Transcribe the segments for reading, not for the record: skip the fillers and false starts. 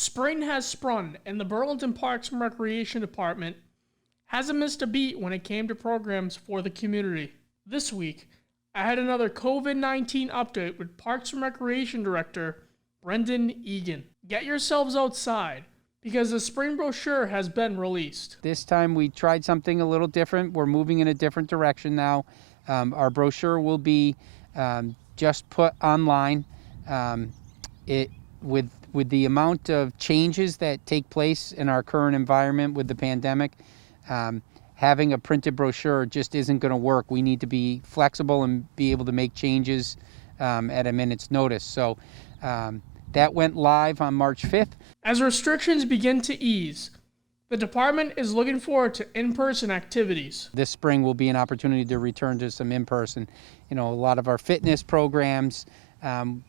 Spring has sprung, and the Burlington Parks and Recreation Department hasn't missed a beat when it came to programs for the community. This week, I had another COVID-19 update with Parks and Recreation Director Brendan Egan. Get yourselves outside, because the spring brochure has been released. This time we tried something a little different. We're moving in a different direction now. Our brochure will be just put online. With the amount of changes that take place in our current environment with the pandemic, having a printed brochure just isn't going to work. We need to be flexible and be able to make changes at a minute's notice. So that went live on March 5th. As restrictions begin to ease, the department is looking forward to in-person activities. This spring will be an opportunity to return to some in-person. A lot of our fitness programs,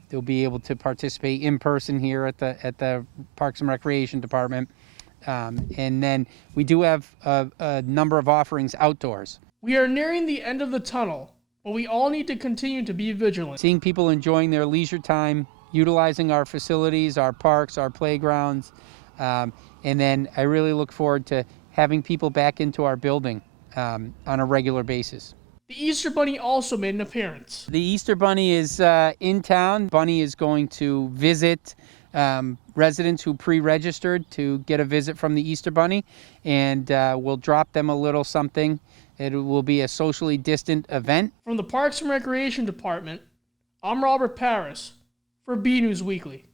they'll be able to participate in person here at the Parks and Recreation Department. And then we do have a number of offerings outdoors. We are nearing the end of the tunnel, but we all need to continue to be vigilant. Seeing people enjoying their leisure time, utilizing our facilities, our parks, our playgrounds, and then I really look forward to having people back into our building on a regular basis. The Easter Bunny also made an appearance. The Easter Bunny is in town. Bunny is going to visit residents who pre-registered to get a visit from the Easter Bunny, and we'll drop them a little something. It will be a socially distant event. From the Parks and Recreation Department, I'm Robert Paris for BNEWS Weekly.